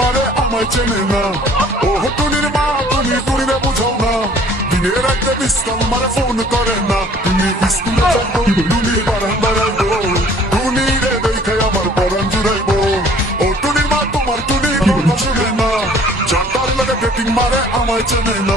মারে আমায় চেনে না ও টুনির মা তুমি টুনিরে বুঝাও না দিনের একটা বিস্কাল মারে ফোন করে না তুমি স্কুলে যাবো টুনি বারান্দায় আইবো টুনিরে দেখে আমার পরাণ জুড়াইবো ও টুনির মা তোমার টুনির কথা শুনে না যার লাগে ডেটিং মারে আমায় চেনে না